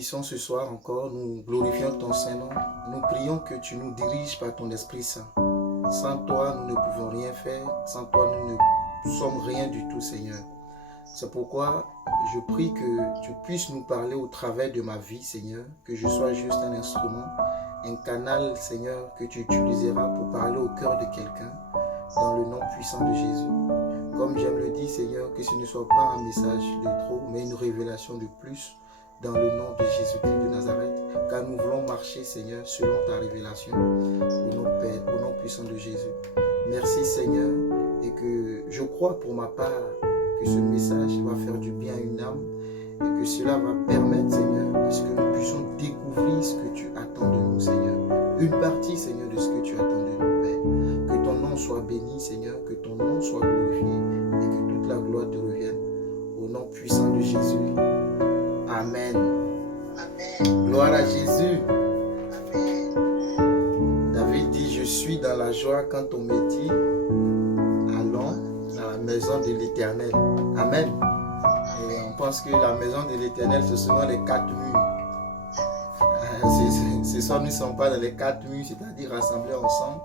Ce soir encore, nous glorifions ton Saint-Nom. Nous prions que tu nous diriges par ton Esprit Saint. Sans toi, nous ne pouvons rien faire. Sans toi, nous ne sommes rien du tout, Seigneur. C'est pourquoi je prie que tu puisses nous parler au travers de ma vie, Seigneur. Que je sois juste un instrument, un canal, Seigneur, que tu utiliseras pour parler au cœur de quelqu'un, dans le nom puissant de Jésus. Comme j'aime le dire, Seigneur, que ce ne soit pas un message de trop, mais une révélation de plus, dans le nom de Jésus-Christ de Nazareth, car nous voulons marcher, Seigneur, selon ta révélation, au nom Père, au nom puissant de Jésus. Merci, Seigneur, et que je crois pour ma part que ce message va faire du bien à une âme, et que cela va permettre, Seigneur, à ce que nous puissions découvrir ce que tu attends de nous, Seigneur. Une partie, Seigneur, de ce que tu attends de nous, Père. Que ton nom soit béni, Seigneur, que ton nom soit glorifié, et que toute la gloire te revienne, au nom puissant de Jésus. Amen. Amen. Gloire à Jésus. Amen. David dit, je suis dans la joie quand on me dit, allons dans la maison de l'Éternel. Amen. Et on pense que la maison de l'Éternel, ce sont les quatre murs. Ce soir, nous ne sommes pas dans les quatre murs, c'est-à-dire rassemblés ensemble.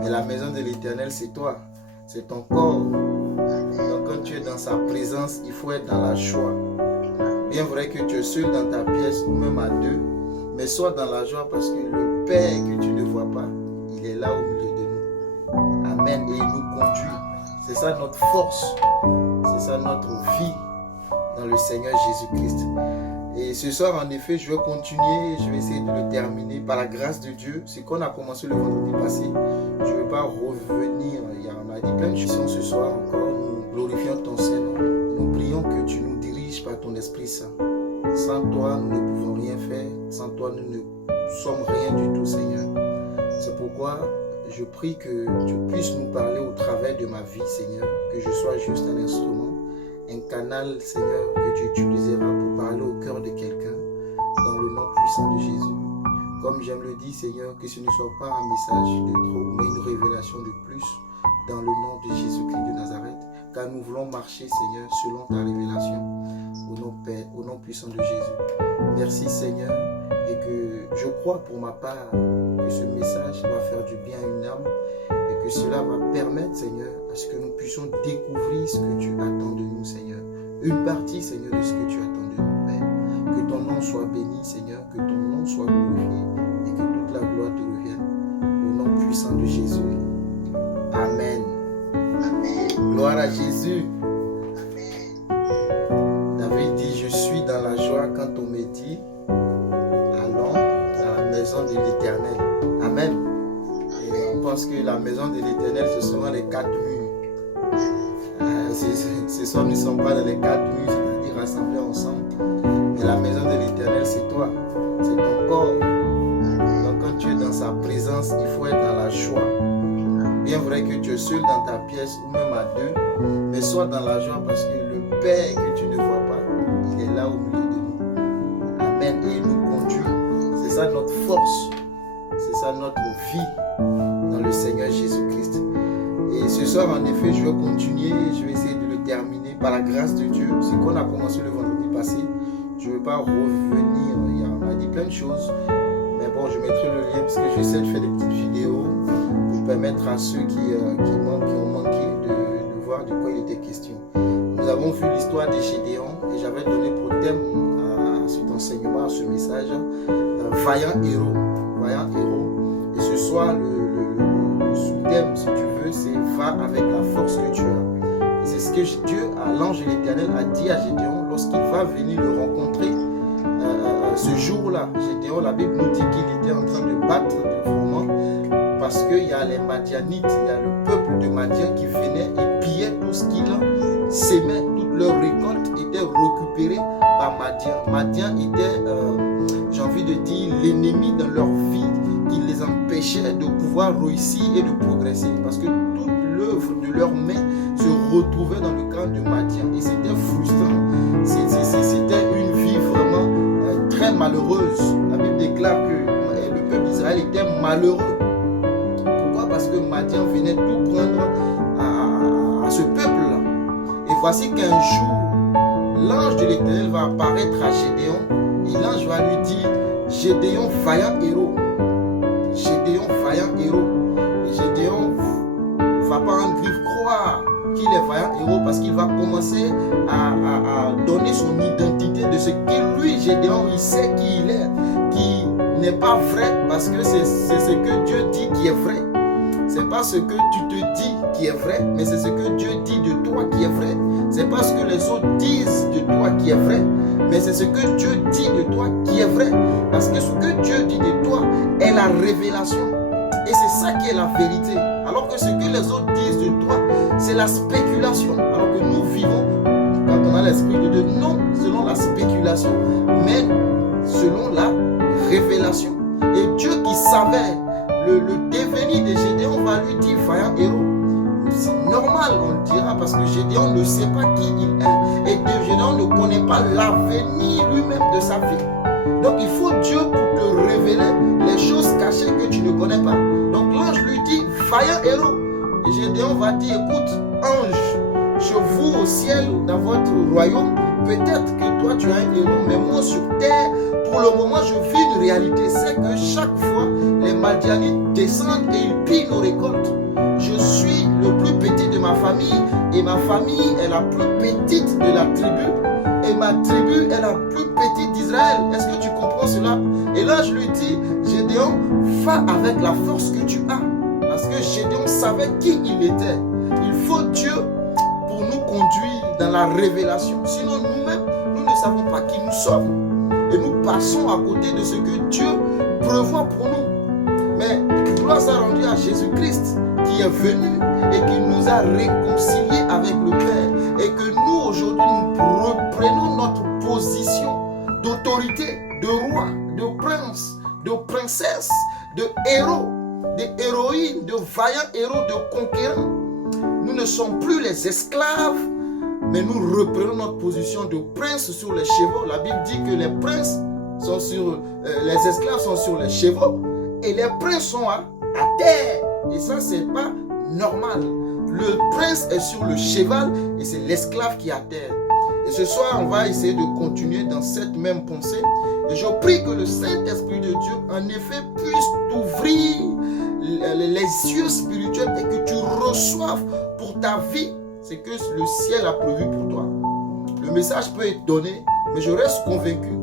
Mais la maison de l'Éternel, c'est toi. C'est ton corps. Donc quand tu es dans sa présence, il faut être dans la joie. Bien vrai que tu es seul dans ta pièce ou même à deux, mais sois dans la joie parce que le Père que tu ne vois pas, il est là au milieu de nous. Amen. Et il nous conduit. C'est ça notre force. C'est ça notre vie dans le Seigneur Jésus-Christ. Et ce soir, en effet, je vais continuer, je vais essayer de le terminer par la grâce de Dieu. C'est qu'on a commencé le vendredi passé. Je ne veux pas revenir. On a dit plein de choses ce soir encore. Nous glorifions ton Seigneur. Nous prions que tu nous diriges par ton Esprit Saint. Sans toi, nous ne pouvons rien faire. Sans toi, nous ne sommes rien du tout, Seigneur. C'est pourquoi je prie que tu puisses nous parler au travers de ma vie, Seigneur. Que je sois juste un instrument, un canal, Seigneur, que tu utiliseras pour parler au cœur de quelqu'un, dans le nom puissant de Jésus. Comme j'aime le dire, Seigneur, que ce ne soit pas un message de trop, mais une révélation de plus, dans le nom de Jésus-Christ de Nazareth, car nous voulons marcher, Seigneur, selon ta révélation, au nom Père, au nom puissant de Jésus. Merci, Seigneur, et que je crois pour ma part que ce message va faire du bien à une âme, et que cela va permettre, Seigneur, à ce que nous puissions découvrir ce que tu attends de nous, Seigneur. Une partie, Seigneur, de ce que tu attends de nous, Père. Que ton nom soit béni, Seigneur, que ton nom soit glorifié, et que toute la gloire te revienne, au nom puissant de Jésus. Amen. Amen. Gloire à Jésus. Amen. David dit, je suis dans la joie quand on me dit, allons dans la maison de l'Éternel. Amen. Et on pense que la maison de l'Éternel, ce sont les quatre murs. Ce soir, nous ne sommes pas dans les quatre murs, c'est-à-dire rassemblés ensemble. Mais la maison de l'Éternel, c'est toi. C'est ton corps. Donc quand tu es dans sa présence, il faut être dans la joie. Bien vrai que tu es seul dans ta pièce ou même à deux, mais sois dans la joie parce que le Père que tu ne vois pas, il est là au milieu de nous. Amen. Et il nous conduit. C'est ça notre force. C'est ça notre vie dans le Seigneur Jésus-Christ. Et ce soir, en effet, je vais continuer. Je vais essayer de le terminer par la grâce de Dieu. C'est qu'on a commencé le vendredi passé. Je ne veux pas revenir. On a dit plein de choses. Mais bon, je mettrai le lien parce que j'essaie de faire des petites vidéos pour permettre à ceux qui ont manqué de voir de quoi il était question. Nous avons vu l'histoire de Gédéon et j'avais donné pour thème à cet enseignement, à ce message, vaillant héros. Vaillant héros. Et ce soir, le sous-thème, si tu veux, c'est va avec la force que tu as. Et c'est ce que Dieu, à l'ange de l'Éternel, a dit à Gédéon lorsqu'il va venir le rencontrer. Ce jour-là, Gédéon, la Bible nous dit qu'il était en train de battre de froment parce qu'il y a les Madianites, il y a le peuple de Madian qui venait et pillait tout ce qu'ils s'aimaient, toute leur récolte était récupérée par Madian. Madian était, j'ai envie de dire, l'ennemi dans leur vie qui les empêchait de pouvoir réussir et de progresser parce que toute l'œuvre de leurs mains se retrouvait dans le camp de Madian et c'était frustrant. C'était une vie vraiment très malheureuse. La Bible déclare que le peuple d'Israël était malheureux. Pourquoi? Parce que Madian venait tout prendre à ce peuple-là. Et voici qu'un jour, l'ange de l'Éternel va apparaître à Gédéon Et l'ange va lui dire, Gédéon, vaillant héros. Gédéon, vaillant héros. Et Gédéon ne va pas en vivre croire qu'il est vaillant héros parce qu'il va commencer à donner son identité de ce que lui, Gédéon, il sait qui il est, qui n'est pas vrai parce que c'est ce que Dieu dit qui est vrai. C'est pas ce que tu te dis qui est vrai, mais c'est ce que Dieu dit de toi qui est vrai. C'est pas ce que les autres disent de toi qui est vrai, mais c'est ce que Dieu dit de toi qui est vrai. Parce que ce que Dieu dit de toi est la révélation. Et c'est ça qui est la vérité. Alors que ce que les autres disent de toi, c'est la spéculation. Alors que nous vivons, quand on a l'Esprit de Dieu, non selon la spéculation, mais selon la révélation. Et Dieu qui savait le devenir de Gédéon va lui dire vaillant héros. C'est normal, on le dira, parce que Gédéon ne sait pas qui il est. Et Gédéon ne connaît pas l'avenir lui-même de sa vie. Donc il faut Dieu pour te révéler les choses cachées que tu ne connais pas. Donc l'ange lui dit vaillant héros. Et Gédéon va dire écoute, ange, je vous au ciel dans votre royaume, peut-être que toi tu as un héros, mais moi sur terre, pour le moment je vis une réalité. C'est que chaque fois les Madianites descendent et ils pillent nos récoltes. Je suis le plus petit de ma famille et ma famille est la plus petite de la tribu et ma tribu est la plus petite d'Israël. Est-ce que tu comprends cela? Et là je lui dis, Gédéon, va avec la force que tu as. Parce que Gédéon savait qui il était. Il faut Dieu pour nous conduire dans la révélation. Sinon nous-mêmes, nous ne savons pas qui nous sommes. Et nous passons à côté de ce que Dieu prévoit pour nous. Mais gloire soit rendue à Jésus-Christ qui est venu et qui nous a réconciliés avec le Père. Et que nous aujourd'hui, nous reprenons notre position d'autorité, de roi, de prince, de princesse, de héros, de héroïnes, de vaillants héros, de conquérants. Nous ne sommes plus les esclaves, mais nous reprenons notre position de prince sur les chevaux. La Bible dit que les princes sont sur, les esclaves sont sur les chevaux et les princes sont à terre. Et ça, c'est pas normal. Le prince est sur le cheval et c'est l'esclave qui est à terre. Et ce soir, on va essayer de continuer dans cette même pensée. Et je prie que le Saint-Esprit de Dieu, en effet, puisse t'ouvrir les yeux spirituels et que tu reçoives pour ta vie ce que le ciel a prévu pour toi. Le message peut être donné, mais je reste convaincu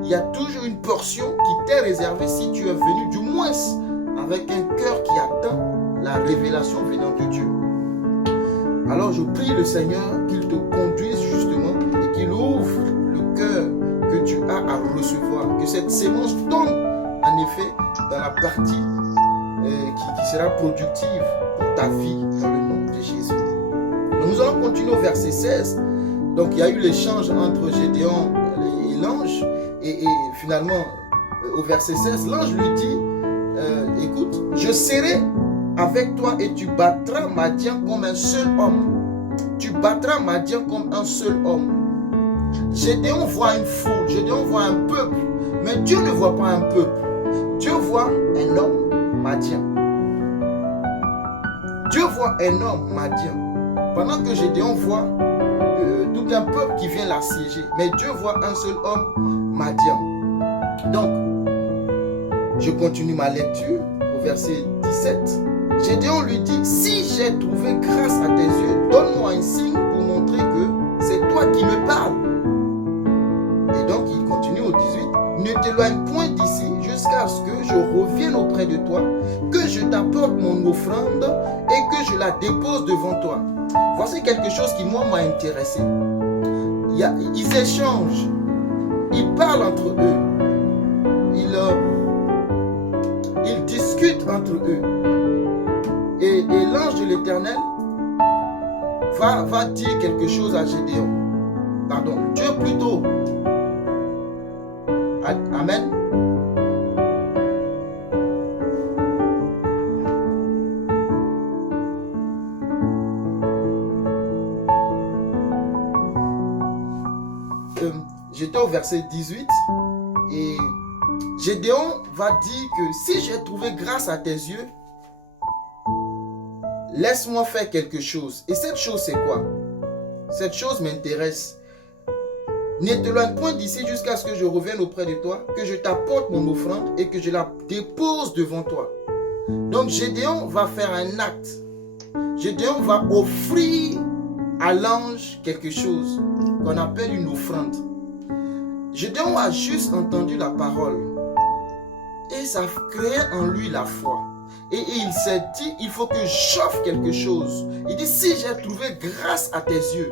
qu'il y a toujours une portion qui t'est réservée si tu es venu, du moins avec un cœur qui attend la révélation venant de Dieu. Alors je prie le Seigneur qu'il te conduise justement et qu'il ouvre le cœur que tu as à recevoir. Que cette sémence tombe en effet dans la partie qui sera productive pour ta vie dans le nom de Jésus. Nous allons continuer au verset 16. Donc il y a eu l'échange entre Gédéon et l'ange. Et finalement, au verset 16, l'ange lui dit, écoute, je serai avec toi et tu battras Madian comme un seul homme. Tu battras Madian comme un seul homme. Gédéon voit une foule, Gédéon voit un peuple, mais Dieu ne voit pas un peuple. Dieu voit un homme, Madian. Dieu voit un homme, Madian. Pendant que Gédéon voit tout un peuple qui vient l'assiéger, mais Dieu voit un seul homme, Madian. Donc, je continue ma lecture au verset 17. Gédéon lui dit, si j'ai trouvé grâce à tes yeux, donne-moi un signe pour montrer que c'est toi qui me parles. Et donc il continue au 18, ne t'éloigne point d'ici jusqu'à ce que je revienne auprès de toi, que je t'apporte mon offrande et que je la dépose devant toi. Voici quelque chose qui moi m'a intéressé. Ils échangent, ils parlent entre eux, ils discutent entre eux. Et l'ange de l'Éternel va dire quelque chose à Gédéon. Pardon, Dieu plutôt. Amen. J'étais au verset 18 et Gédéon va dire que si j'ai trouvé grâce à tes yeux, laisse-moi faire quelque chose. Et cette chose, c'est quoi? Cette chose m'intéresse. N'éloigne point d'ici jusqu'à ce que je revienne auprès de toi, que je t'apporte mon offrande et que je la dépose devant toi. Donc Gédéon va faire un acte. Gédéon va offrir à l'ange quelque chose qu'on appelle une offrande. Gédéon a juste entendu la parole et ça créait en lui la foi. Et il s'est dit, il faut que j'offre quelque chose. Il dit, si j'ai trouvé grâce à tes yeux.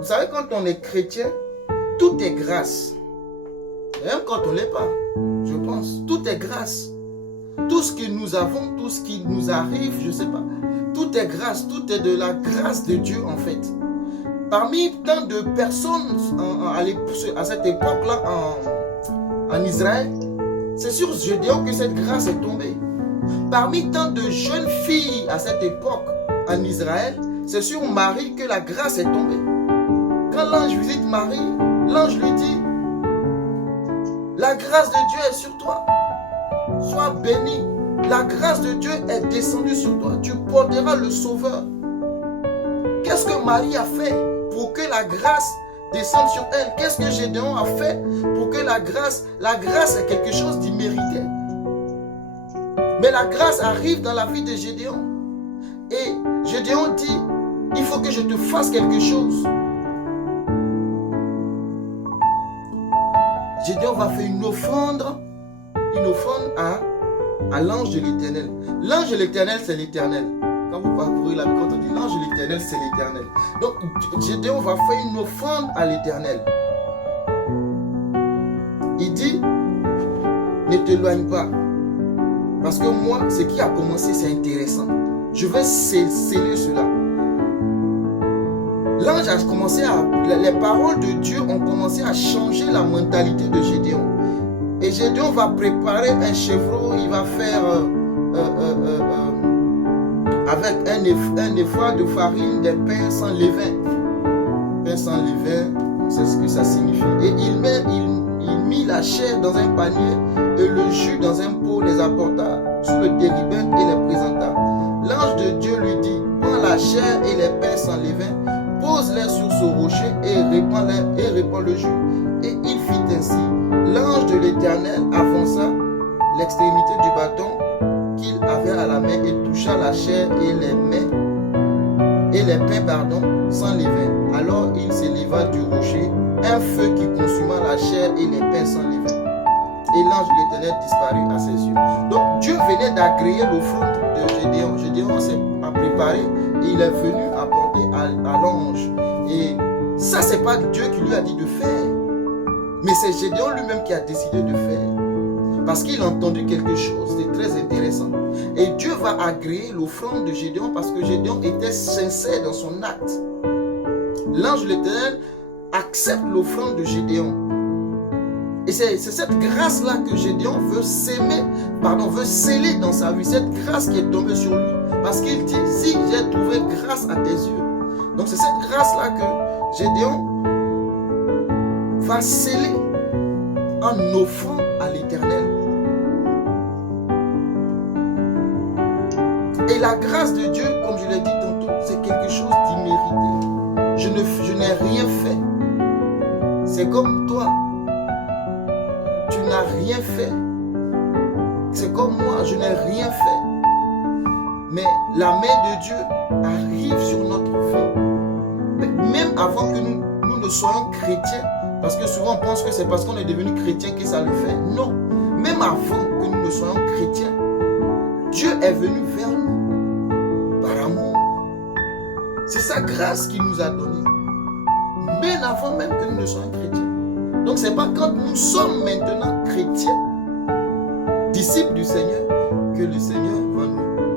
Vous savez, quand on est chrétien, tout est grâce. Même quand on ne l'est pas, je pense. Tout est grâce. Tout ce que nous avons, tout ce qui nous arrive, je ne sais pas. Tout est grâce, tout est de la grâce de Dieu en fait. Parmi tant de personnes à cette époque-là en Israël, c'est sur Gédéon que cette grâce est tombée. Parmi tant de jeunes filles à cette époque en Israël, c'est sur Marie que la grâce est tombée. Quand l'ange visite Marie, l'ange lui dit, la grâce de Dieu est sur toi. Sois béni. La grâce de Dieu est descendue sur toi. Tu porteras le Sauveur. Qu'est-ce que Marie a fait pour que la grâce descende sur elle? Qu'est-ce que Gédéon a fait pour que la grâce est quelque chose d'immérité? Mais la grâce arrive dans la vie de Gédéon. Et Gédéon dit, il faut que je te fasse quelque chose. Gédéon va faire une offrande à l'ange de l'Éternel. L'ange de l'Éternel, c'est l'Éternel. Quand vous parcourez la Bible, quand on dit l'ange de l'Éternel, c'est l'Éternel. Donc, Gédéon va faire une offrande à l'Éternel. Il dit, ne t'éloigne pas. Parce que moi, ce qui a commencé, c'est intéressant. Je vais sceller cela. L'ange a commencé les paroles de Dieu ont commencé à changer la mentalité de Gédéon. Et Gédéon va préparer un chevreau, il va faire avec un effort de farine des pains sans levain. Pain sans levain, c'est ce que ça signifie. Et il mit la chair dans un panier et le jus dans un pot, les apporta sous le térébinthe et les présenta. L'ange de Dieu lui dit, prends la chair et les pains sans levain, pose-les sur ce rocher et répands le jus. Et il fit ainsi. L'ange de l'Éternel avança l'extrémité du bâton qu'il avait à la main et toucha la chair et les pains sans levain. Alors il s'éleva du rocher un feu qui consuma la chair et les pains sans levain. Et l'ange de l'Éternel disparut à ses yeux. Donc Dieu venait d'agréer l'offrande de Gédéon. Gédéon s'est préparé et il est venu apporter à l'ange. Et ça, c'est pas Dieu qui lui a dit de faire. Mais c'est Gédéon lui-même qui a décidé de faire. Parce qu'il a entendu quelque chose de très intéressant. Et Dieu va agréer l'offrande de Gédéon parce que Gédéon était sincère dans son acte. L'ange de l'Éternel accepte l'offrande de Gédéon. Et c'est cette grâce-là que Gédéon veut sceller dans sa vie. Cette grâce qui est tombée sur lui. Parce qu'il dit, si j'ai trouvé grâce à tes yeux. Donc c'est cette grâce-là que Gédéon va sceller en offrant à l'Éternel. Et la grâce de Dieu, comme je l'ai dit tantôt, c'est quelque chose d'immérité. Je n'ai rien fait. C'est comme toi. Tu n'as rien fait. C'est comme moi, je n'ai rien fait. Mais la main de Dieu arrive sur notre vie. Même avant que nous ne soyons chrétiens, parce que souvent on pense que c'est parce qu'on est devenu chrétien que ça le fait. Non. Même avant que nous ne soyons chrétiens, Dieu est venu vers nous par amour. C'est sa grâce qu'il nous a donnée. Bien avant même que nous ne soyons chrétiens. Donc c'est pas quand nous sommes maintenant chrétiens, disciples du Seigneur, que le Seigneur va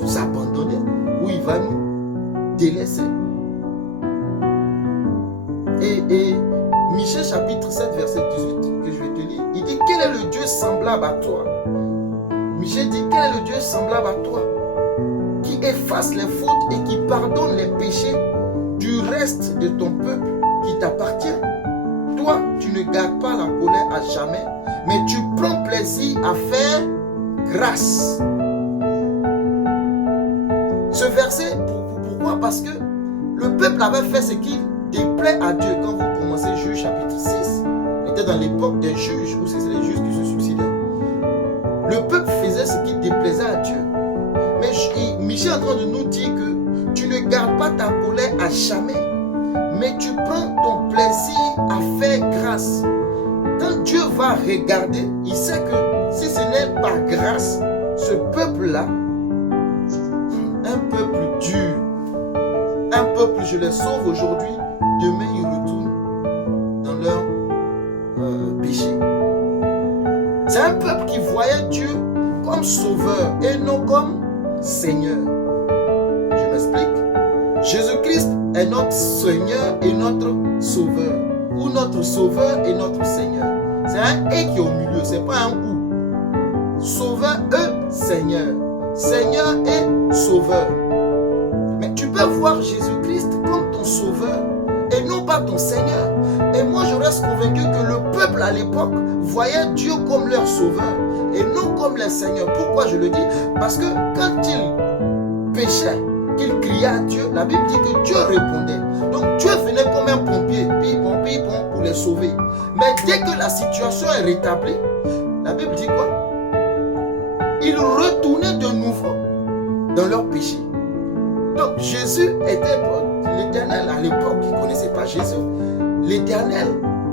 nous abandonner ou il va nous délaisser. Et Michée chapitre 7 verset 18 que je vais te lire, il dit quel est le Dieu semblable à toi? Michée dit quel est le Dieu semblable à toi qui efface les fautes et qui pardonne les péchés du reste de ton peuple qui t'appartient. Toi, tu ne gardes pas la colère à jamais, mais tu prends plaisir à faire grâce. Ce verset, pourquoi? Parce que le peuple avait fait ce qu'il déplaît à Dieu, quand vous commencez Juge chapitre 6, on était dans l'époque des juges, où c'est les juges qui se suicidaient. Le peuple faisait ce qui déplaisait à Dieu. Mais Michel est en train de nous dire que tu ne gardes pas ta colère à jamais, mais tu prends ton plaisir à faire grâce. Quand Dieu va regarder, il sait que si ce n'est pas grâce, ce peuple-là, un peuple dur, un peuple, je les sauve aujourd'hui, demain ils retournent dans leur péché. C'est un peuple qui voyait Dieu comme sauveur et non comme Seigneur. Je m'explique. Jésus-Christ est notre Seigneur et notre Sauveur. Ou notre Sauveur et notre Seigneur. C'est un « et » qui est au milieu, ce n'est pas un « ou ». Sauveur et Seigneur. Seigneur et Sauveur. Mais tu peux voir Jésus-Christ comme ton Sauveur et non pas ton Seigneur. Et moi, je reste convaincu que le peuple à l'époque voyait Dieu comme leur Sauveur et non comme leur Seigneur. Pourquoi je le dis? Parce que quand ils péchaient, qu'ils criaient à Dieu, la Bible dit que Dieu répondait. Donc Dieu venait comme un pompier, pipon, pour les sauver. Mais dès que la situation est rétablie, la Bible dit quoi? Ils retournaient de nouveau dans leur péché. Donc Jésus était l'Éternel à l'époque, ils ne connaissaient pas Jésus. L'Éternel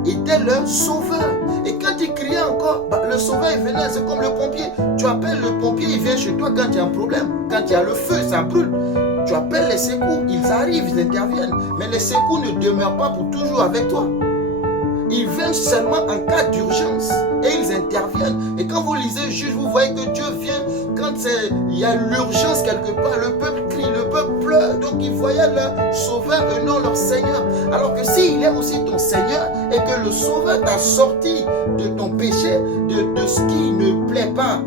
était leur sauveur. Et quand ils criaient encore, le sauveur il venait, c'est comme le pompier. Tu appelles le pompier, il vient chez toi quand il y a un problème. Quand il y a le feu, ça brûle. Tu appelles les secours, ils arrivent, ils interviennent. Mais les secours ne demeurent pas pour toujours avec toi. Ils viennent seulement en cas d'urgence et ils interviennent. Et quand vous lisez Juge, vous voyez que Dieu vient quand il y a l'urgence quelque part. Le peuple crie, le peuple pleure. Donc ils voyaient leur sauveur et non leur Seigneur. Alors que s'il est aussi ton Seigneur et que le sauveur t'a sorti de ton péché, de ce qui ne plaît pas,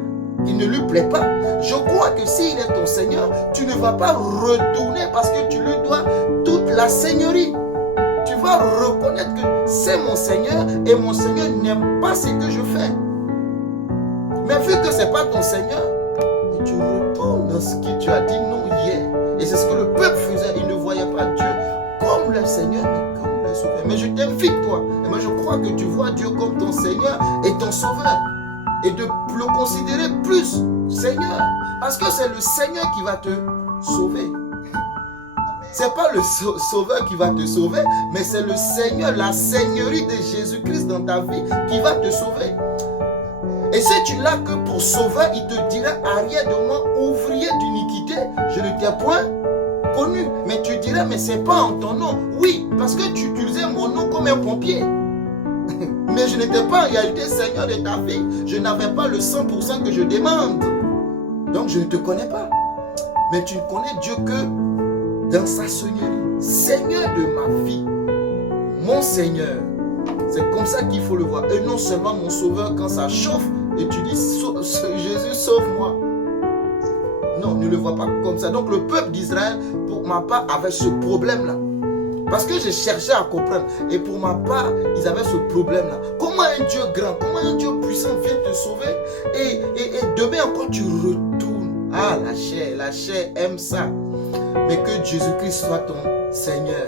qui ne lui plaît pas, je crois que s'il est ton Seigneur, tu ne vas pas retourner parce que tu lui dois toute la seigneurie. Tu vas reconnaître que c'est mon Seigneur et mon Seigneur n'aime pas ce que je fais. Mais vu que ce n'est pas ton Seigneur, tu retournes dans ce que tu as dit non hier. Et c'est ce que le peuple faisait. Il ne voyait pas Dieu comme leur Seigneur, mais comme leur Sauveur. Mais je t'invite, toi, et moi je crois que tu vois Dieu comme ton Seigneur et ton Sauveur. Et de le considérer plus Seigneur. Parce que c'est le Seigneur qui va te sauver. Ce n'est pas le sauveur qui va te sauver, mais c'est le Seigneur, la seigneurie de Jésus-Christ dans ta vie qui va te sauver. Et si tu l'as que pour sauveur, il te dira arrière de moi, ouvrier d'iniquité, je ne t'ai point connu. Mais tu dirais, mais ce n'est pas en ton nom. Oui, parce que tu utilisais mon nom comme un pompier. Mais je n'étais pas en réalité Seigneur de ta vie. Je n'avais pas le 100% que je demande. Donc je ne te connais pas. Mais tu ne connais Dieu que dans sa seigneurie. Seigneur de ma vie. Mon Seigneur. C'est comme ça qu'il faut le voir. Et non seulement mon sauveur quand ça chauffe et tu dis Jésus sauve-moi. Non, ne le vois pas comme ça. Donc le peuple d'Israël, pour ma part, avait ce problème-là. Parce que je cherchais à comprendre. Et pour ma part, ils avaient ce problème-là. Comment un Dieu grand, comment un Dieu puissant vient te sauver et demain encore tu retournes. Ah, la chair aime ça. Mais que Jésus-Christ soit ton Seigneur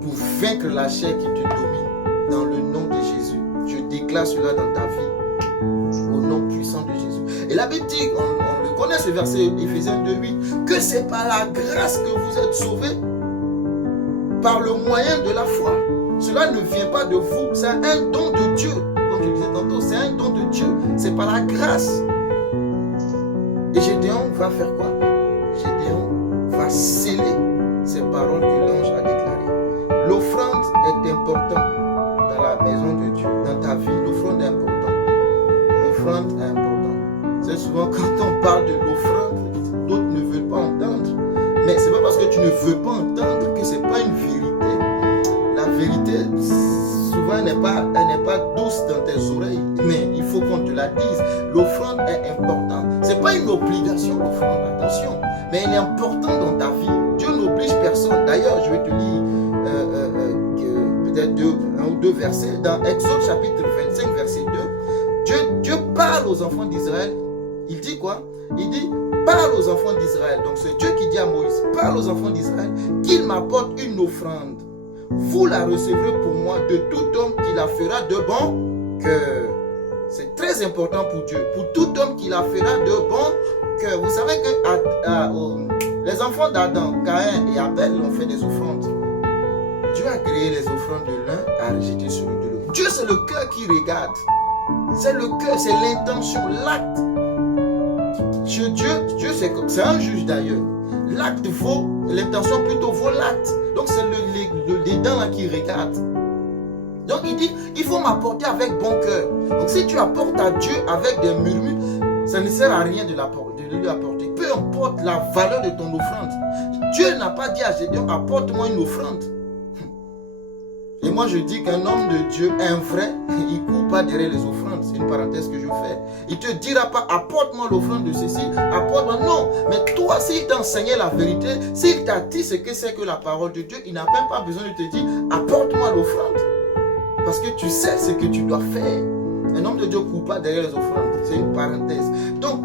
pour vaincre la chair qui te domine dans le nom de Jésus. Je déclare cela dans ta vie au nom puissant de Jésus. Et la Bible dit, on le connaît ce verset Éphésiens 2:8, que c'est par la grâce que vous êtes sauvés par le moyen de la foi. Cela ne vient pas de vous, c'est un don de Dieu. Comme je disais tantôt, c'est un don de Dieu, c'est par la grâce. Et Gédéon va faire quoi? Gédéon va sceller ces paroles que l'ange a déclarées. L'offrande est importante dans la maison de Dieu, dans ta vie. L'offrande est importante. L'offrande est importante. C'est souvent quand on parle de l'offrande, d'autres ne veulent pas entendre. Mais ce n'est pas parce que tu ne veux pas entendre que ce n'est pas une vérité. La vérité, souvent, elle n'est pas douce dans tes oreilles. Mais il faut qu'on te la dise. L'offrande est importante. Ce n'est pas une obligation, l'offrande, attention. Mais elle est importante dans ta vie. Dieu n'oblige personne. D'ailleurs, je vais te lire peut-être un ou deux versets. Dans Exode chapitre 25, verset 2, Dieu parle aux enfants d'Israël. Il dit quoi? Il dit, parle aux enfants d'Israël. Donc c'est Dieu qui dit à Moïse, parle aux enfants d'Israël qu'ils m'apportent une offrande. vous la recevrez pour moi de tout homme qui la fera de bon cœur. C'est très important pour Dieu. Pour tout homme qui la fera de bon cœur. Vous savez que les enfants d'Adam, Caïn et Abel ont fait des offrandes. Dieu a créé les offrandes de l'un, a rejeté celui de l'autre. Dieu, c'est le cœur qui regarde. C'est le cœur, c'est l'intention, l'acte. Dieu c'est un juge d'ailleurs. L'acte vaut, l'intention plutôt vaut l'acte. Donc c'est les dents là qui regarde. Donc il dit, il faut m'apporter avec bon cœur. Donc si tu apportes à Dieu avec des murmures, ça ne sert à rien de lui apporter. Peu importe la valeur de ton offrande. Dieu n'a pas dit à Gédéon, apporte-moi une offrande. Et moi je dis qu'un homme de Dieu, un vrai, il ne court pas derrière les offrandes. C'est une parenthèse que je fais. Il ne te dira pas, apporte-moi l'offrande de ceci, apporte-moi. Non, mais toi, s'il t'a enseigné la vérité, s'il t'a dit ce que c'est que la parole de Dieu, il n'a même pas besoin de te dire, apporte-moi l'offrande. Parce que tu sais ce que tu dois faire. Un homme de Dieu ne court pas derrière les offrandes. C'est une parenthèse. Donc,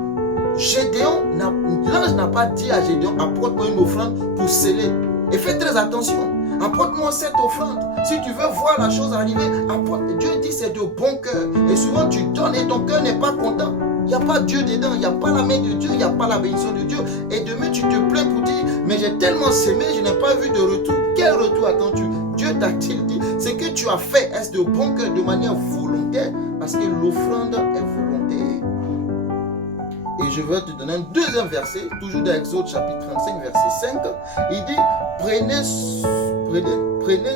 l'ange n'a pas dit à Gédéon, apporte-moi une offrande pour sceller. Et fais très attention. Apporte-moi cette offrande. Si tu veux voir la chose arriver, apporte. Dieu dit c'est de bon cœur. Et souvent tu donnes et ton cœur n'est pas content. Il n'y a pas Dieu dedans, il n'y a pas la main de Dieu, il n'y a pas la bénédiction de Dieu. Et demain tu te plains pour dire, mais j'ai tellement semé, je n'ai pas vu de retour. Quel retour attends-tu? Dieu t'a-t-il dit, ce que tu as fait, est-ce de bon cœur, de manière volontaire? Parce que l'offrande est volontaire. Et je vais te donner un deuxième verset, toujours dans Exode chapitre 35, verset 5. Il dit, prenez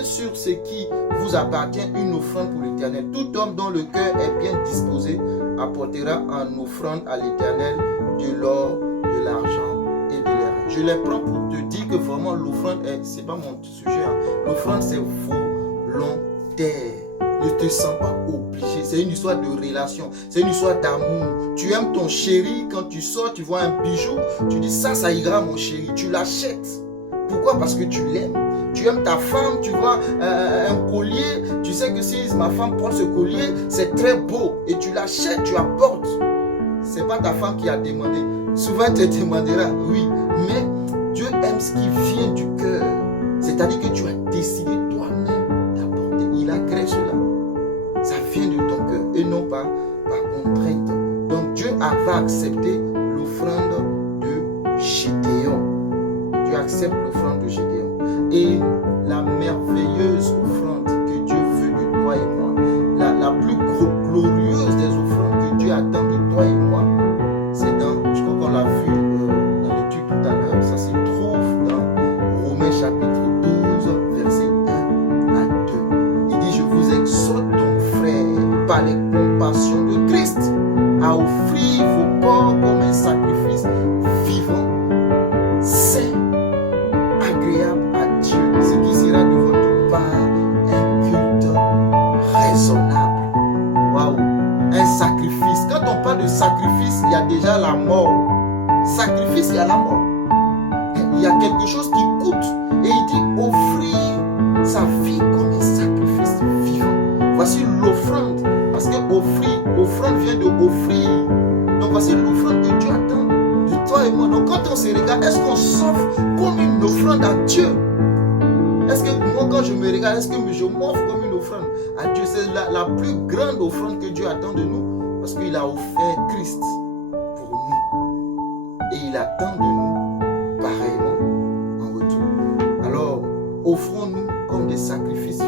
sur ce qui vous appartient une offrande pour l'Éternel. Tout homme dont le cœur est bien disposé apportera en offrande à l'Éternel de l'or, de l'argent et de l'air. Je les prends pour te dire que vraiment l'offrande, c'est pas mon sujet. L'offrande c'est volontaire. Ne te sens pas obligé. C'est une histoire de relation. C'est une histoire d'amour. Tu aimes ton chéri. Quand tu sors, tu vois un bijou. Tu dis ça ira mon chéri. Tu l'achètes. Pourquoi? Parce que tu l'aimes. Tu aimes ta femme. Tu vois un collier. Tu sais que si ma femme porte ce collier, c'est très beau. Et tu l'achètes, tu apportes. C'est pas ta femme qui a demandé. Souvent, tu te demanderas, oui. Mais Dieu aime ce qui vient du cœur. C'est-à-dire que tu as décidé toi-même d'apporter. Il a créé cela. Ça vient de ton cœur et non pas par contrainte. Donc Dieu va accepter l'offrande de Gédéon. Dieu accepte l'offrande de Gédéon. Et la merveilleuse offrande que Dieu veut de toi et moi, la plus glorieuse des offrandes que Dieu attend de toi et moi, c'est dans, je crois qu'on l'a vu dans l'étude tout à l'heure, ça se trouve dans Romains chapitre 12, verset 1 à 2. Il dit, je vous exhorte par les compassions de Christ, à offrir vos corps comme un sacrifice vivant, saint, agréable à Dieu, ce qui sera de votre part un culte raisonnable. Waouh! Un sacrifice. Quand on parle de sacrifice, il y a déjà la mort. Sacrifice, il y a la mort. Il y a quelque chose qui coûte. Et il dit offrir sa vie comme un sacrifice vivant. Voici l'offrande. Parce que offrande vient de offrir. Donc voici l'offrande que Dieu attend de toi et moi. Donc quand on se regarde, est-ce qu'on s'offre comme une offrande à Dieu? Est-ce que moi quand je me regarde, est-ce que je m'offre comme une offrande à Dieu? C'est la plus grande offrande que Dieu attend de nous. Parce qu'il a offert Christ pour nous. Et il attend de nous pareillement en retour. Alors offrons-nous comme des sacrifices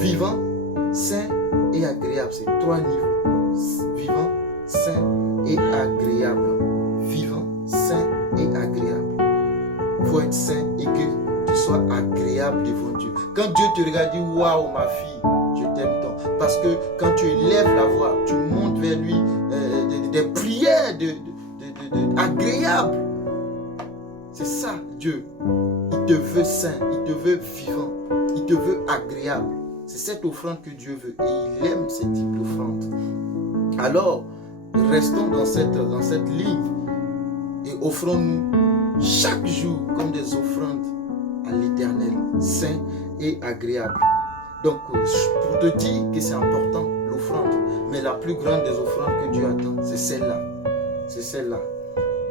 vivants, saint et agréable. C'est trois niveaux. Vivant, saint et agréable. Vivant, saint et agréable. Il faut être saint et que tu sois agréable devant Dieu. Quand Dieu te regarde, dit waouh ma fille, je t'aime tant. Parce que quand tu élèves la voix, tu montes vers lui des prières agréables. C'est ça Dieu. Il te veut saint, il te veut vivant, il te veut agréable. C'est cette offrande que Dieu veut et il aime ce type d'offrande. Alors, restons dans cette ligne et offrons-nous chaque jour comme des offrandes à l'Éternel, saint et agréable. Donc, pour te dire que c'est important, l'offrande, mais la plus grande des offrandes que Dieu attend, c'est celle-là. C'est celle-là,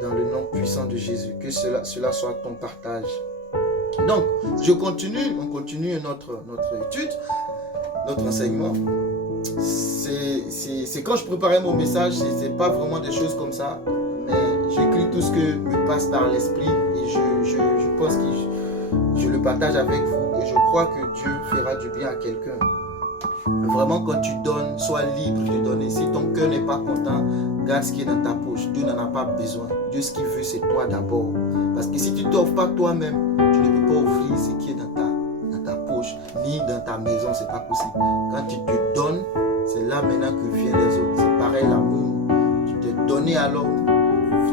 dans le nom puissant de Jésus. Que cela soit ton partage Donc, on continue notre étude, notre enseignement. C'est quand je préparais mon message, c'est pas vraiment des choses comme ça, mais j'écris tout ce que me passe par l'esprit et je pense que je le partage avec vous et je crois que Dieu fera du bien à quelqu'un. Vraiment, quand tu donnes, sois libre de donner. Si ton cœur n'est pas content, garde ce qui est dans ta poche. Dieu n'en a pas besoin. Dieu, ce qu'il veut, c'est toi d'abord. Parce que si tu ne t'offres pas toi-même, tu ne peux pas offrir ce qui est dans ta poche, ni dans ta maison, c'est pas possible. Quand tu te donnes, c'est là maintenant que viennent les autres. C'est pareil l'amour. Tu t'es donné à l'homme,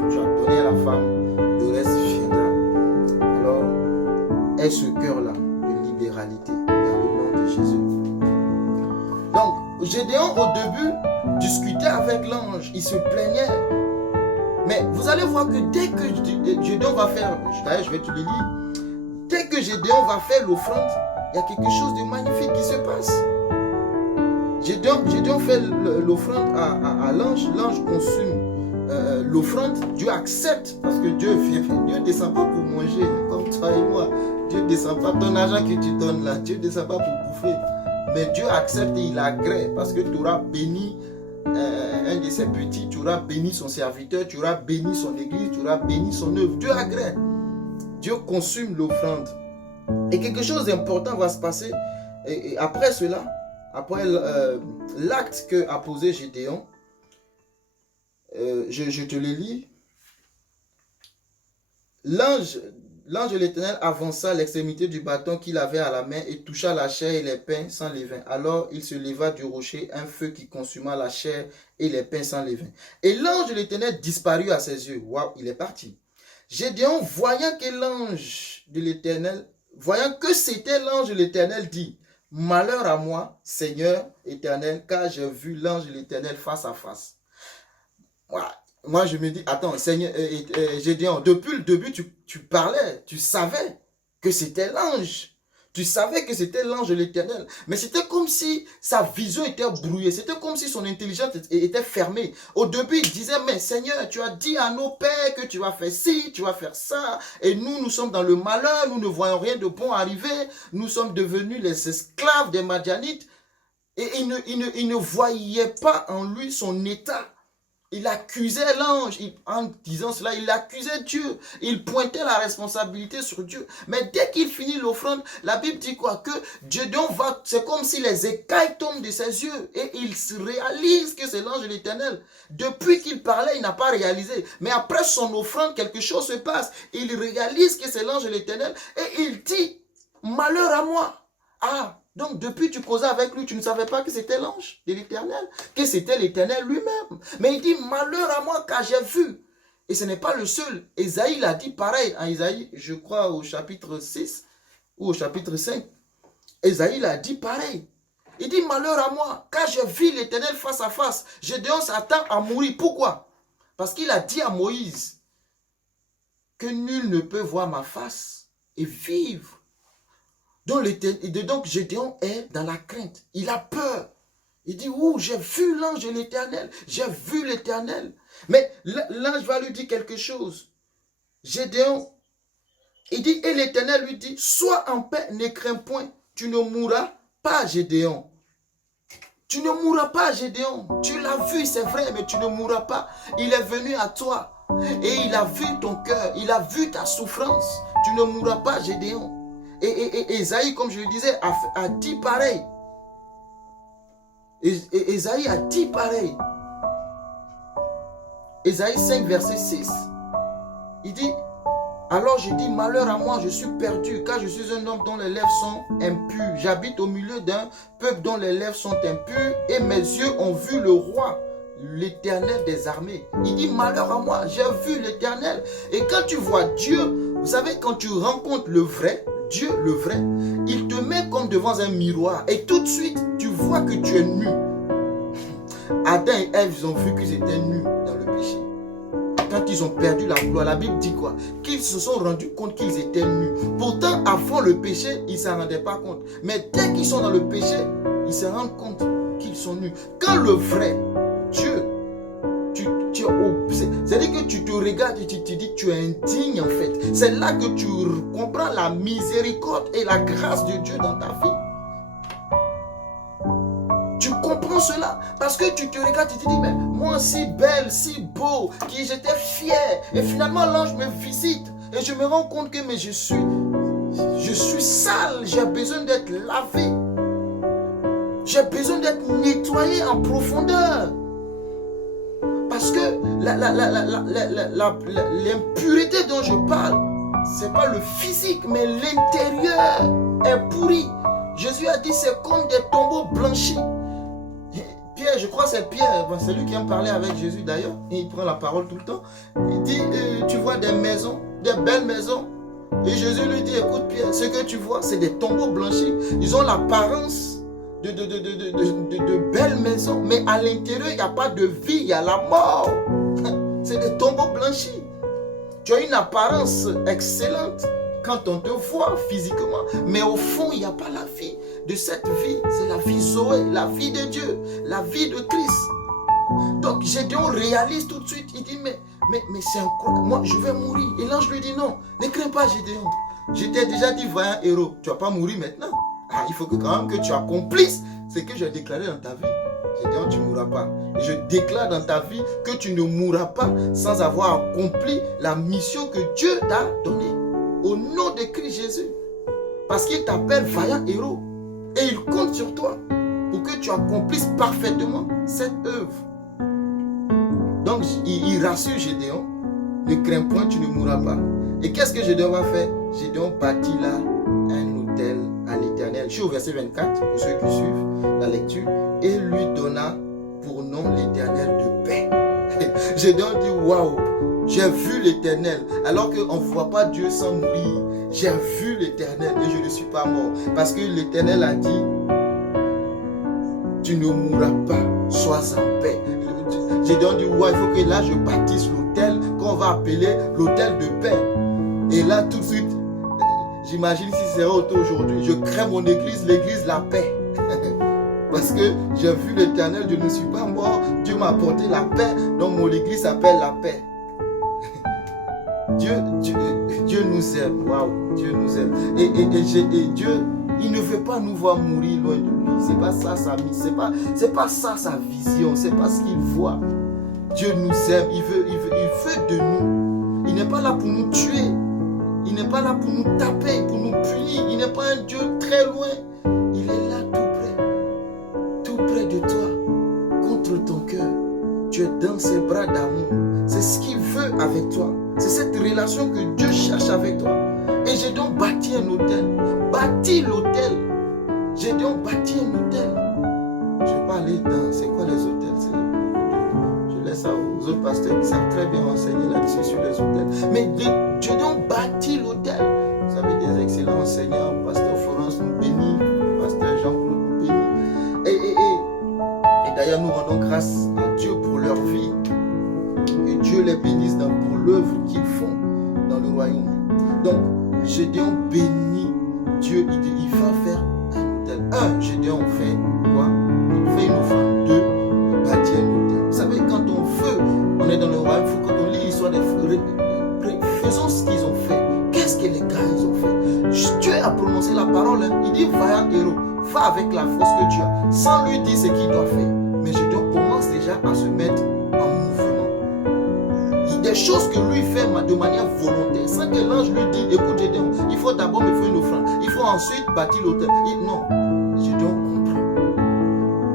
tu as donné à la femme, le reste viendra. Alors, aie ce cœur-là de libéralité dans le nom de Jésus. Donc, Gédéon au début discutait avec l'ange, il se plaignait. Mais vous allez voir que dès que Gédéon va faire, je vais te le lire, dès que Gédéon va faire l'offrande, il y a quelque chose de magnifique qui se passe. Gédéon fait l'offrande à l'ange, l'ange consume l'offrande, Dieu accepte parce que Dieu ne descend pas pour manger comme toi et moi. Dieu ne descend pas ton argent que tu donnes là, Dieu ne descend pas pour bouffer. Mais Dieu accepte et il agrée parce que tu auras béni un de ses petits, tu auras béni son serviteur, tu auras béni son église, tu auras béni son œuvre. Dieu agrée. Dieu consume l'offrande. Et quelque chose d'important va se passer. Et après cela, après l'acte que a posé Gédéon, je te le lis. L'ange de l'Éternel avança l'extrémité du bâton qu'il avait à la main et toucha la chair et les pains sans levain. Alors il se leva du rocher un feu qui consuma la chair et les pains sans levain. Et l'ange de l'Éternel disparut à ses yeux. Waouh, il est parti. Gédéon, voyant que c'était l'ange de l'Éternel, dit: malheur à moi, Seigneur éternel, car j'ai vu l'ange de l'Éternel face à face. Voilà. Moi, je me dis, attends, Seigneur, Gédéon, depuis le début, tu parlais, tu savais que c'était l'ange. Tu savais que c'était l'ange de l'Éternel. Mais c'était comme si sa vision était brouillée. C'était comme si son intelligence était fermée. Au début, il disait, mais Seigneur, tu as dit à nos pères que tu vas faire ci, tu vas faire ça. Et nous sommes dans le malheur, nous ne voyons rien de bon arriver. Nous sommes devenus les esclaves des Madianites. Et il ne voyait pas en lui son état. Il accusait l'ange, en disant cela, il accusait Dieu, il pointait la responsabilité sur Dieu. Mais dès qu'il finit l'offrande, la Bible dit quoi? Que Gédéon va, c'est comme si les écailles tombent de ses yeux et il réalise que c'est l'ange de l'Éternel. Depuis qu'il parlait, il n'a pas réalisé. Mais après son offrande, quelque chose se passe. Il réalise que c'est l'ange de l'Éternel et il dit, malheur à moi. Ah, donc depuis tu causais avec lui, tu ne savais pas que c'était l'ange de l'Éternel, que c'était l'Éternel lui-même. Mais il dit, malheur à moi car j'ai vu. Et ce n'est pas le seul. Ésaïe l'a dit pareil. En Ésaïe, je crois au chapitre 6 ou au chapitre 5. Ésaïe l'a dit pareil. Il dit, malheur à moi car j'ai vu l'Éternel face à face. Gédéon s'attend à mourir. Pourquoi? Parce qu'il a dit à Moïse que nul ne peut voir ma face et vivre. Donc Gédéon est dans la crainte. Il a peur. Il dit, ouh, j'ai vu l'ange de l'Éternel. J'ai vu l'Éternel. Mais l'ange va lui dire quelque chose. Gédéon, il dit, et l'Éternel lui dit, sois en paix, ne crains point. Tu ne mourras pas, Gédéon. Tu ne mourras pas, Gédéon. Tu l'as vu, c'est vrai, mais tu ne mourras pas. Il est venu à toi. Et il a vu ton cœur. Il a vu ta souffrance. Tu ne mourras pas, Gédéon. Et Ésaïe, comme je le disais, a dit pareil. Et Ésaïe a dit pareil. Ésaïe 5, verset 6. Il dit, alors je dis, malheur à moi, je suis perdu, car je suis un homme dont les lèvres sont impures. J'habite au milieu d'un peuple dont les lèvres sont impures, et mes yeux ont vu le roi, l'Éternel des armées. Il dit, malheur à moi, j'ai vu l'Éternel. Et quand tu vois Dieu, vous savez, quand tu rencontres le vrai, Dieu, le vrai, il te met comme devant un miroir. Et tout de suite, tu vois que tu es nu. Adam et Ève, ils ont vu qu'ils étaient nus dans le péché. Quand ils ont perdu la gloire, la Bible dit quoi? Qu'ils se sont rendus compte qu'ils étaient nus. Pourtant, avant le péché, ils ne s'en rendaient pas compte. Mais dès qu'ils sont dans le péché, ils se rendent compte qu'ils sont nus. Quand le vrai Dieu, C'est-à-dire que tu te regardes et tu te dis que tu es indigne en fait. C'est là que tu comprends la miséricorde et la grâce de Dieu dans ta vie. Tu comprends cela parce que tu te regardes et tu te dis, mais moi si belle, si beau, qui j'étais fier. Et finalement l'ange me visite et je me rends compte que mais je suis sale, j'ai besoin d'être lavé. J'ai besoin d'être nettoyé en profondeur. Parce que l'impureté dont je parle, ce n'est pas le physique, mais l'intérieur est pourri. Jésus a dit c'est comme des tombeaux blanchis. Pierre, je crois que c'est Pierre, c'est lui qui aime parler avec Jésus d'ailleurs, et il prend la parole tout le temps. Il dit, tu vois des maisons, des belles maisons. Et Jésus lui dit, écoute Pierre, ce que tu vois, c'est des tombeaux blanchis. Ils ont l'apparence de belles maisons, mais à l'intérieur, il n'y a pas de vie, il y a la mort. C'est des tombeaux blanchis. Tu as une apparence excellente quand on te voit physiquement, mais au fond, il n'y a pas la vie. De cette vie, c'est la vie Zoé, la vie de Dieu, la vie de Christ. Donc Gédéon réalise tout de suite, il dit, mais c'est encore, moi je vais mourir. Et l'ange lui dit, non, ne crains pas Gédéon. Je t'ai déjà dit, voyons héros, tu ne vas pas mourir maintenant. Ah, il faut que quand même que tu accomplisses ce que j'ai déclaré dans ta vie. Gédéon, tu ne mourras pas. Et je déclare dans ta vie que tu ne mourras pas sans avoir accompli la mission que Dieu t'a donnée. Au nom de Christ Jésus. Parce qu'il t'appelle vaillant héros. Et il compte sur toi pour que tu accomplisses parfaitement cette œuvre. Donc, il rassure Gédéon. Ne crains point, tu ne mourras pas. Et qu'est-ce que Gédéon va faire? Gédéon bâtit là un autel à l'Éternel. Je suis au verset 24, pour ceux qui suivent la lecture. Et lui donna pour nom l'Éternel de paix. Gédéon dit, waouh, j'ai vu l'Éternel. Alors qu'on ne voit pas Dieu sans mourir. J'ai vu l'Éternel et je ne suis pas mort. Parce que l'Éternel a dit, tu ne mourras pas, sois en paix. Gédéon dit, ouais, il faut que là je bâtisse l'autel qu'on va appeler l'autel de paix. Et là tout de suite, j'imagine si c'est aujourd'hui, je crée mon église, l'église la paix. Parce que j'ai vu l'Éternel, je ne suis pas mort, Dieu m'a apporté la paix, donc mon église s'appelle la paix. Dieu nous aime, waouh, Dieu nous aime. Et Dieu, il ne veut pas nous voir mourir loin de lui. C'est pas ça sa mission, c'est pas ça sa vision, c'est pas ce qu'il voit. Dieu nous aime, il veut de nous. Il n'est pas là pour nous tuer, il n'est pas là pour nous taper, pour nous punir. Il n'est pas un Dieu très loin. Il est là tout près de toi, contre ton cœur. Tu es dans ses bras d'amour. C'est ce qu'il veut avec toi. C'est cette relation que Dieu cherche avec toi. Et j'ai donc bâti un hôtel. Bâti l'hôtel. J'ai donc bâti un hôtel. Je vais pas aller dans... C'est quoi les hôtels? Je laisse ça aux autres pasteurs qui savent très bien enseigner là-dessus sur les hôtels. Mais j'ai donc bâti l'hôtel. Vous avez des excellents enseignants. Pasteur Florence nous bénit. Pasteur Jean-Claude nous bénit. Et d'ailleurs, nous rendons grâce à Dieu pour leur vie. Que Dieu les bénisse pour l'œuvre qu'ils font dans le royaume. Donc, Gédéon bénit Dieu. Il va faire un hôtel. Gédéon fait quoi? Il fait une offrande. 2, il bâtit un hôtel. Vous savez, quand on veut, on est dans le royaume, quand on lit l'histoire des frères, faisons ce qu'ils ont fait. Qu'est-ce que les gars ils ont fait? Dieu a prononcé la parole. Il dit, vaillant héros, va avec la force que tu as, sans lui dire ce qu'il doit faire. Mais Gédéon commence déjà à se mettre en mouvement. Des choses que lui fait de manière volontaire, sans que l'ange lui dise, écoute Gédéon, il faut d'abord me faire une offrande, il faut ensuite bâtir l'autel. Non, Gédéon comprend.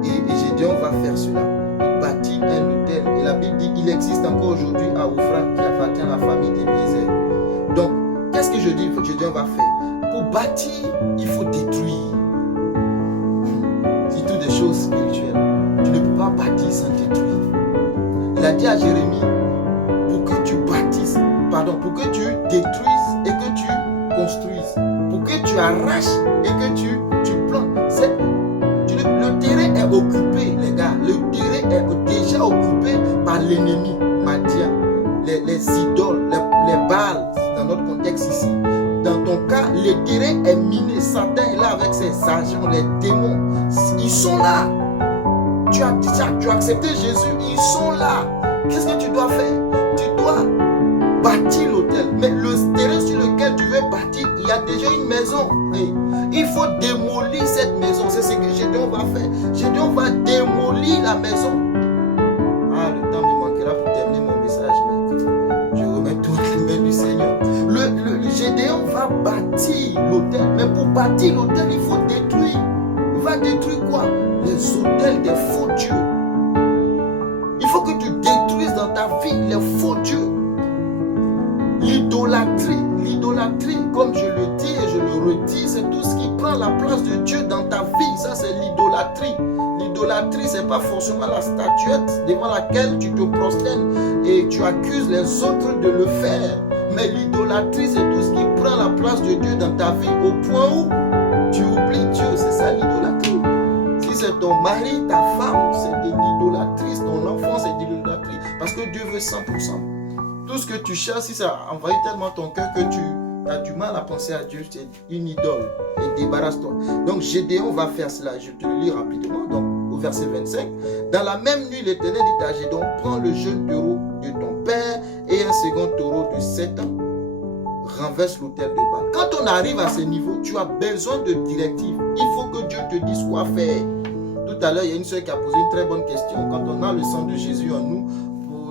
Et Gédéon va faire cela. Il bâtit un autel. Et la Bible dit, il existe encore aujourd'hui à Ophra qui appartient à la famille des Bézers. Donc, qu'est-ce que je dis que Gédéon va faire? Pour bâtir, il faut détruire. C'est toutes des choses spirituelles. Tu ne peux pas bâtir sans détruire. Il a dit à Jérémie, pour que tu détruises et que tu construises, pour que tu arraches et que tu plantes. Le terrain est occupé, les gars. Le terrain est déjà occupé par l'ennemi, Madian, les idoles, les Baals, dans notre contexte ici. Dans ton cas, le terrain est miné. Satan est là avec ses agents, les démons. Ils sont là. Tu as accepté Jésus, ils sont là. qu'est-ce que tu dois faire? Tu dois bâtir l'autel. Mais le terrain sur lequel tu veux bâtir, il y a déjà une maison. Et il faut démolir cette maison. C'est ce que Gédéon va faire. Gédéon va démolir la maison. Ah, le temps me manquera pour terminer mon message, mais je remets tout les mains du Seigneur. Le Gédéon va bâtir l'autel. Mais pour bâtir l'autel, il faut détruire. Il va détruire quoi? Les autels des faux dieux. Il faut que tu détruises dans ta vie les faux dieux. L'idolâtrie, comme je le dis et je le redis, c'est tout ce qui prend la place de Dieu dans ta vie. Ça, c'est l'idolâtrie. L'idolâtrie, ce n'est pas forcément la statuette devant laquelle tu te prosternes et tu accuses les autres de le faire. Mais l'idolâtrie, c'est tout ce qui prend la place de Dieu dans ta vie au point où tu oublies Dieu. C'est ça l'idolâtrie. Si c'est ton mari, ta femme, c'est de l'idolâtrie. Ton enfant, c'est de l'idolâtrie. Parce que Dieu veut 100%. Tout ce que tu cherches, si ça envahit tellement ton cœur que tu as du mal à penser à Dieu, c'est une idole. Et débarrasse-toi. Donc Gédéon va faire cela. Je te le lis rapidement. Donc au verset 25. Dans la même nuit, l'Éternel dit à Gédéon, prends le jeune taureau de ton père et un second taureau de 7 ans. Renverse l'autel de Baal. Quand on arrive à ce niveau, tu as besoin de directives. Il faut que Dieu te dise quoi faire. Tout à l'heure, il y a une soeur qui a posé une très bonne question. Quand on a le sang de Jésus en nous,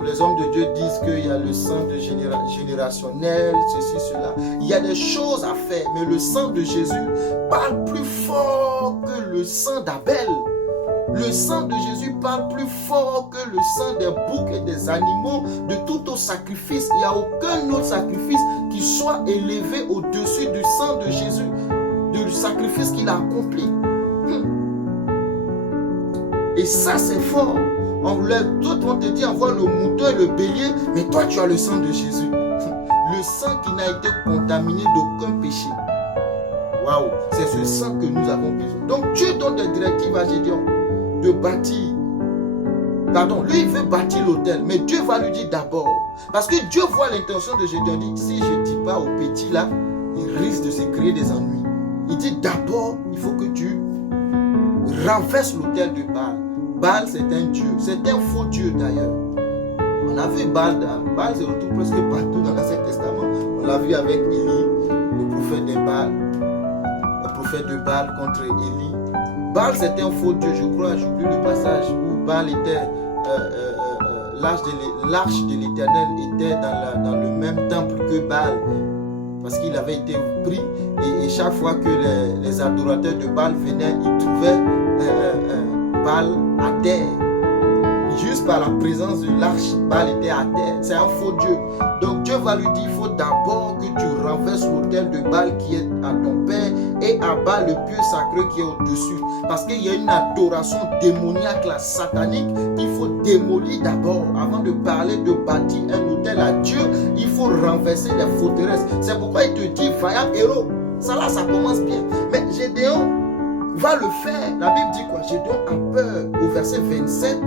les hommes de Dieu disent qu'il y a le sang de générationnel, ceci, cela. Il y a des choses à faire, mais le sang de Jésus parle plus fort que le sang d'Abel. Le sang de Jésus parle plus fort que le sang des boucs et des animaux, de tout autre sacrifice. Il n'y a aucun autre sacrifice qui soit élevé au-dessus du sang de Jésus, du sacrifice qu'il a accompli. Et ça, c'est fort. D'autres vont te dire, envoie le mouton et le bélier, mais toi, tu as le sang de Jésus. Le sang qui n'a été contaminé d'aucun péché. Waouh, c'est ce sang que nous avons besoin. Donc, Dieu donne des directives à Gédéon de bâtir. Pardon, lui, il veut bâtir l'autel, mais Dieu va lui dire d'abord. Parce que Dieu voit l'intention de Gédéon. Il dit, si je ne dis pas au petit là, il risque de se créer des ennuis. Il dit d'abord, il faut que tu renverses l'autel de Baal. Baal, c'est un dieu. C'est un faux dieu d'ailleurs. On a vu Baal. Baal se retrouve presque partout dans l'Ancien Testament. On l'a vu avec Élie, le prophète de Baal. Le prophète de Baal contre Élie. Baal, c'est un faux dieu. Je crois, j'oublie le passage où Baal était... l'arche de l'Éternel était dans le même temple que Baal. Parce qu'il avait été pris. Et chaque fois que les adorateurs de Baal venaient, ils trouvaient... Baal à terre. Juste par la présence de l'arche, Baal était à terre. C'est un faux Dieu. Donc Dieu va lui dire, il faut d'abord que tu renverses l'autel de Baal qui est à ton père et à Baal le pieu sacré qui est au-dessus. Parce qu'il y a une adoration démoniaque, la satanique, qu'il faut démolir d'abord. Avant de parler de bâtir un autel à Dieu, il faut renverser les forteresses. C'est pourquoi il te dit, vaillant héros. Ça là, ça commence bien. Mais Gédéon va le faire. La Bible dit quoi? Gédéon a peur. Au verset 27,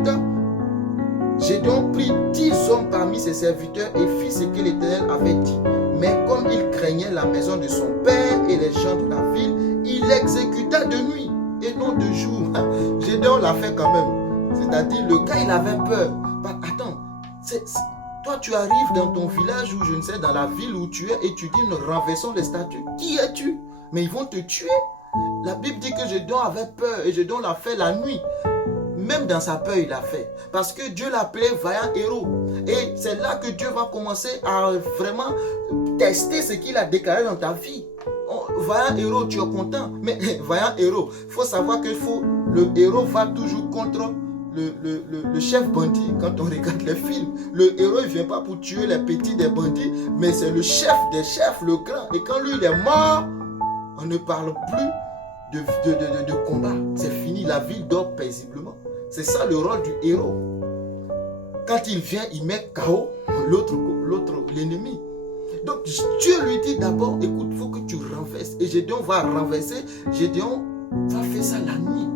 Gédéon prit 10 hommes parmi ses serviteurs et fit ce que l'Éternel avait dit. Mais comme il craignait la maison de son père et les gens de la ville, il exécuta de nuit et non de jour. Gédéon l'a fait quand même. C'est-à-dire, le gars, il avait peur. Bah, attends, toi, tu arrives dans ton village ou je ne sais, dans la ville où tu es et tu dis, nous renversons les statues. Qui es-tu? Mais ils vont te tuer. La Bible dit que Gédéon avait peur et Gédéon l'a fait la nuit. Même dans sa peur, il l'a fait. Parce que Dieu l'appelait vaillant héros. Et c'est là que Dieu va commencer à vraiment tester ce qu'il a déclaré dans ta vie. Vaillant héros, tu es content. Mais vaillant héros, il faut savoir que le héros va toujours contre le chef bandit. Quand on regarde les films, le héros ne vient pas pour tuer les petits des bandits, mais c'est le chef des chefs, le grand. Et quand lui il est mort, on ne parle plus de combat. C'est fini, la ville dort paisiblement. C'est ça le rôle du héros. Quand il vient, il met KO l'ennemi. Donc Dieu lui dit d'abord, écoute, il faut que tu renverses. Et Gédéon va renverser. Gédéon va faire ça la nuit.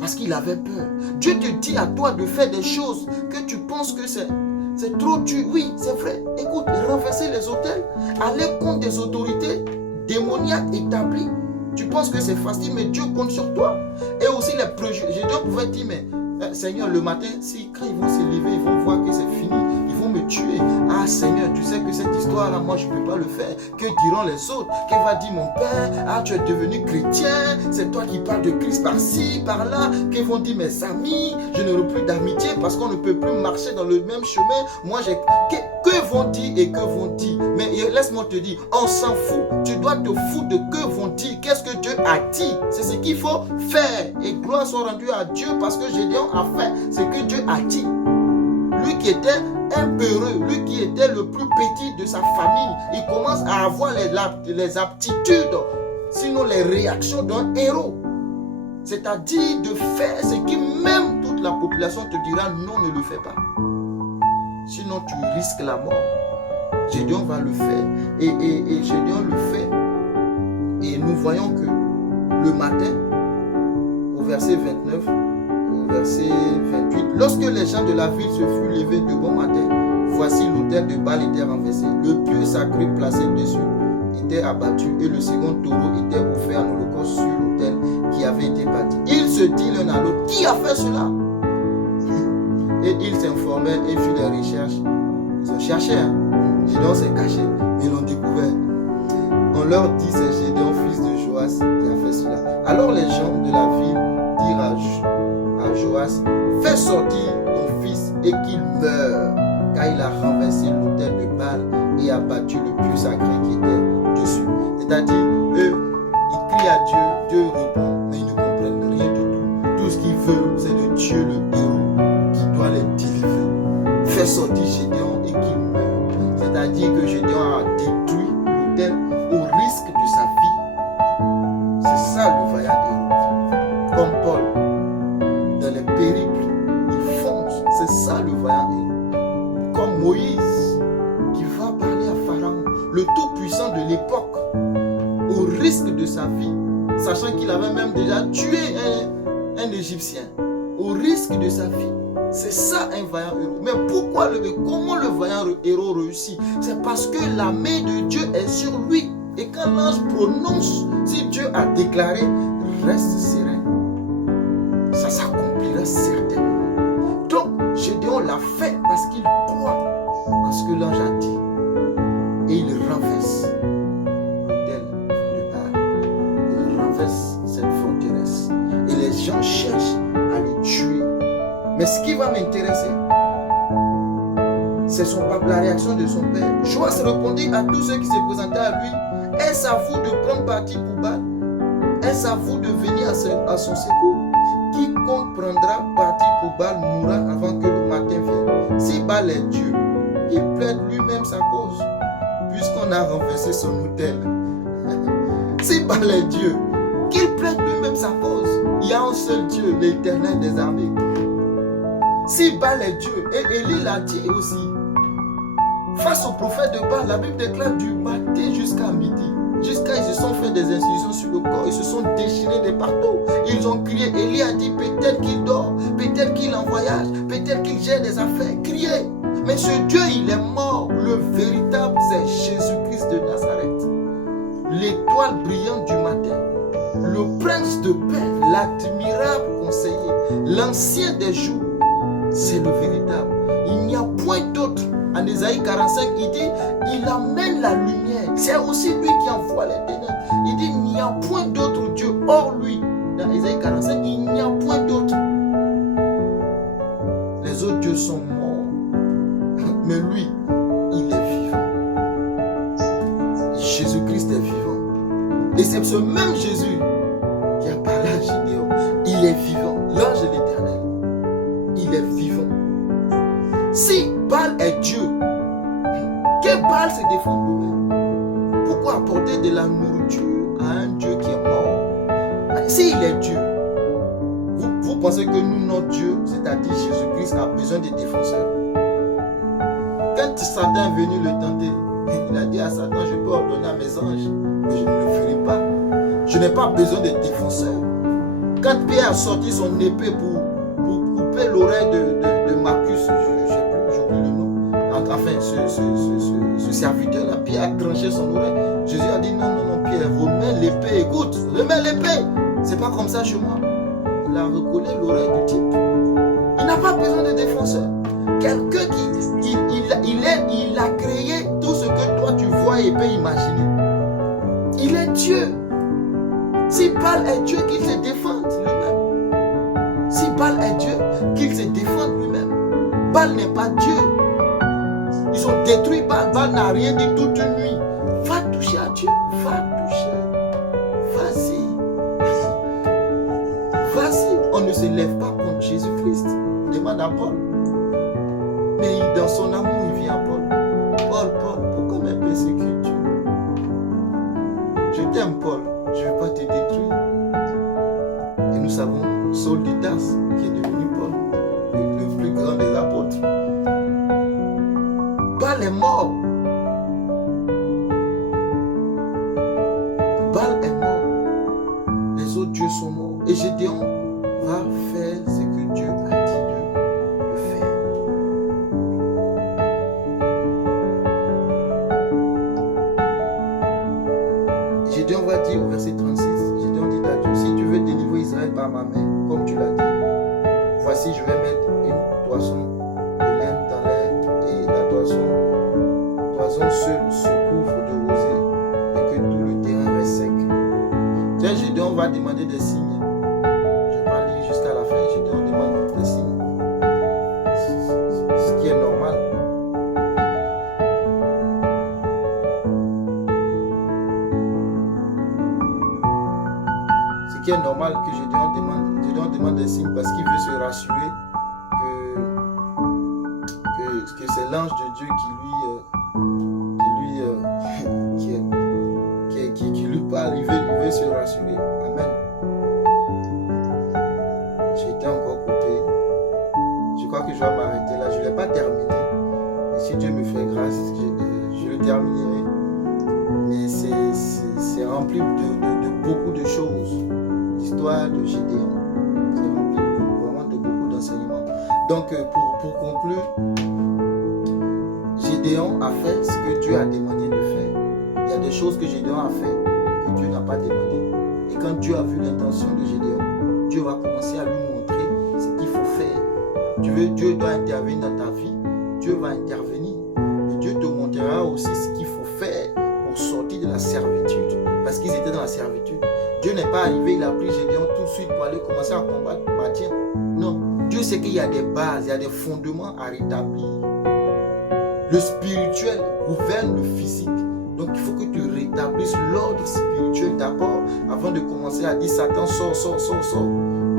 Parce qu'il avait peur. Dieu te dit à toi de faire des choses que tu penses que c'est trop dur. Oui, c'est vrai. Écoute, renverser les autels, aller contre des autorités démoniaques établies. Tu penses que c'est facile, mais Dieu compte sur toi. Et aussi les préjugés. Gédéon pouvait dire, mais Seigneur, le matin, quand ils vont se lever, ils vont voir que c'est fini. tuer. Ah Seigneur, tu sais que cette histoire-là, moi je ne peux pas le faire. Que diront les autres? Qu'elle va dire mon père? Ah, tu es devenu chrétien, c'est toi qui parles de Christ par-ci, par-là. Que vont dire mes amis? Je n'aurai plus d'amitié parce qu'on ne peut plus marcher dans le même chemin. Moi, j'ai... Que vont dire et que vont dire? Mais laisse-moi te dire, on s'en fout. Tu dois te foutre de que vont dire. Qu'est-ce que Dieu a dit? C'est ce qu'il faut faire. Et gloire soit rendue à Dieu parce que Gédéon a fait ce que Dieu a dit. Lui qui était un peureux, lui qui était le plus petit de sa famille, il commence à avoir les aptitudes, sinon les réactions d'un héros. C'est-à-dire de faire ce qui même toute la population te dira non, ne le fais pas. Sinon tu risques la mort. Gédéon va le faire. Et Gédéon le fait. Et nous voyons que le matin, au verset 29, au verset 28, lorsque les gens de la ville se furent levés de bon matin, voici l'autel de Baal était renversé. Le pieu sacré placé dessus était abattu et le second taureau était offert en holocauste sur l'autel qui avait été bâti. Ils se disent l'un à l'autre, qui a fait cela? Et ils s'informaient et firent des recherches. Ils ont cherché. Gédéon s'est caché, mais ils l'ont découvert. On leur dit, c'est Gédéon, fils de Joas, qui a fait cela. Alors les gens de la ville dirent à Joas, fais sortir ton fils et qu'il meure, car il a renversé l'autel de Baal et a battu le pieu sacré qui était dessus. C'est-à-dire, eux, ils crient à Dieu, Dieu répond, mais ils ne comprennent rien du tout. Tout ce qu'ils veulent, c'est de Dieu le héros qui doit les délivrer. Fais sortir Gédéon et qu'il meure. C'est-à-dire que Gédéon a détruit l'autel au risque de sa vie. C'est ça le vaillant héros. Comme Paul, dans les périples, il fonce. C'est ça le vaillant héros. Comme Moïse, qui va parler à Pharaon, le tout-puissant de l'époque, au risque de sa vie, sachant qu'il avait même déjà tué un Égyptien, au risque de sa vie. C'est ça un vaillant héros. Mais comment le vaillant héros réussit? C'est parce que la main de Dieu est sur lui. Et quand l'ange prononce, si Dieu a déclaré, reste serein. Ça s'accomplira certainement. Donc, Gédéon l'a fait parce qu'il croit à ce que l'ange a dit. Et il renverse l'autel de Baal. Il renverse cette forteresse. Et les gens cherchent à le tuer. Mais ce qui va m'intéresser, c'est la réaction de son père. Joas répondit à tous ceux qui se présentaient à lui, est-ce à vous de prendre parti pour Baal? Est-ce à vous de venir à son secours? Quiconque prendra parti pour Baal mourra avant que le matin vienne. Si Baal est Dieu, il plaide lui-même sa cause, puisqu'on a renversé son autel. Si Baal est Dieu, qu'il plaide lui-même sa cause. Il y a un seul Dieu, l'Éternel des armées. Si Baal est Dieu, et Élie l'a dit aussi, face au prophète de Baal, la Bible déclare du matin jusqu'à midi. Jusqu'à ils se sont fait des incisions sur le corps, ils se sont déchirés de partout. Ils ont crié, Élie a dit peut-être qu'il dort, peut-être qu'il est en voyage, peut-être qu'il gère des affaires. Criez. Mais ce Dieu, il est mort. Le véritable, c'est Jésus-Christ de Nazareth. L'étoile brillante du matin, le prince de paix, l'admirable conseiller, l'ancien des jours. C'est le véritable. Il n'y a point d'autre. En Ésaïe 45, il dit, il amène la lumière. C'est aussi lui qui envoie les ténèbres. Il dit, il n'y a point d'autre Dieu hors lui. Dans Ésaïe 45, il n'y a point d'autre. Les autres dieux sont morts. Mais lui, il est vivant. Jésus-Christ est vivant. Et c'est ce même Jésus qui a parlé à Gédéon. Il est vivant. L'ange de l'Éternel. Il est vivant. Si Baal est Dieu, que Baal se défend lui-même? Pourquoi apporter de la nourriture à un Dieu qui est mort? S'il est Dieu, vous pensez que nous, notre Dieu, c'est-à-dire Jésus-Christ, a besoin de défenseurs? Quand Satan est venu le tenter, il a dit à Satan, je peux ordonner à mes anges, mais je ne le ferai pas. Je n'ai pas besoin de défenseurs. Quand Pierre a sorti son épée pour couper l'oreille de Marcus, j'oublie le nom. Enfin, ce serviteur-là, Pierre a tranché son oreille. Jésus a dit non, Pierre, remets l'épée, écoute, remets l'épée. C'est pas comme ça chez moi. Il a recollé l'oreille du type. Il n'a pas besoin de défenseur. Quelqu'un qui il imaginer. Il est Dieu. Si Baal est Dieu, qu'il se défende lui-même. Si Baal est Dieu, qu'il se défende lui-même. Baal n'est pas Dieu. Ils ont détruit Baal. Baal n'a rien dit toute une nuit. Va toucher à Dieu. Va toucher. Vas-y. Vas-y. On ne se lève pas contre Jésus-Christ. Demande à Paul. Mais dans son amour, il vient à Paul. Paul, pourquoi me persécutes-tu? Je t'aime, Paul. Je ne vais pas te détruire. Et nous savons Saul de Tarse, qui est devenu Paul, le plus grand des apôtres. Baal est mort. Baal est mort. Les autres dieux sont morts. Et Gédéon va faire ce que Dieu a dit de faire. Gédéon va dire au verset 36, Gédéon dit à Dieu, si tu veux délivrer Israël par ma main, comme tu l'as dit, voici je vais mettre une toison de laine dans l'air et la toison seule se couvre de rosée et que tout le terrain reste sec. Tiens, Gédéon va demander des signes. Je vais pas lire jusqu'à la fin, Gédéon demande des signes. Ce qui est normal. Ce qui est normal que Gédéon demande des signes parce qu'il veut se rassurer que c'est l'ange de Dieu qui lui parle, il veut se rassurer. Amen. J'ai été encore coupé. Je crois que je vais m'arrêter là. Je ne l'ai pas terminé. Et si Dieu me fait grâce, je le terminerai. Mais c'est rempli de beaucoup de choses. L'histoire de Gédéon. C'est rempli vraiment de beaucoup d'enseignements. Donc, pour conclure, Gédéon a fait ce que Dieu a demandé de faire. Il y a des choses que Gédéon a fait que Dieu n'a pas demandé. Et quand Dieu a vu l'intention de Gédéon, Dieu va commencer à lui montrer ce qu'il faut faire. Dieu doit intervenir dans ta vie. Dieu va intervenir. Mais Dieu te montrera aussi ce qu'il faut faire pour sortir de la servitude. Parce qu'ils étaient dans la servitude. Dieu n'est pas arrivé, il a pris Gédéon tout de suite pour aller commencer à combattre Mathieu. Non. Dieu sait qu'il y a des bases, il y a des fondements à rétablir. Le spirituel gouverne le physique. Donc il faut que tu rétablisses l'ordre spirituel d'abord avant de commencer à dire Satan sort.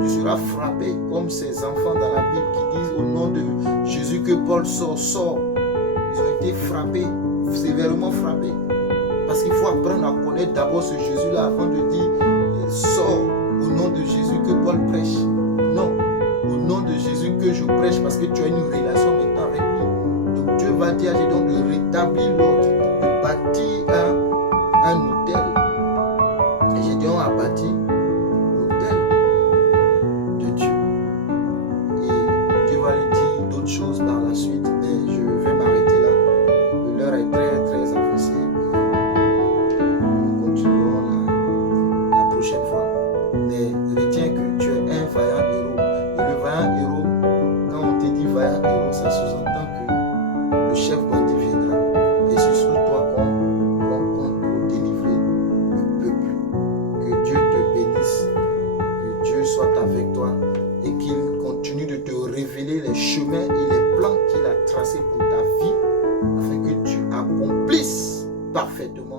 Tu seras frappé comme ces enfants dans la Bible qui disent au nom de Jésus que Paul sort. Ils ont été frappés, sévèrement frappés. Parce qu'il faut apprendre à connaître d'abord ce Jésus-là avant de dire sors au nom de Jésus que Paul prêche. Non, au nom de Jésus que je prêche parce que tu as une relation maintenant avec lui. Donc Dieu va dire à Gédéon de rétablir l'ordre, de bâtir un hôtel. Et Gédéon a bâti l'hôtel de Dieu. Et Dieu va lui dire d'autres choses par la suite, mais je vais m'arrêter là. L'heure est très très avancée. Nous continuerons la prochaine fois. Mais retiens que tu es un vaillant héros. Et le vaillant héros, quand on te dit vaillant héros, ça sous-entend que le chef bandit viendra. Et c'est sur toi qu'on compte pour délivrer le peuple. Que Dieu te bénisse. Que Dieu soit avec toi. Et qu'il continue de te révéler les chemins et les plans qu'il a tracés pour ta vie. Afin que tu accomplisses parfaitement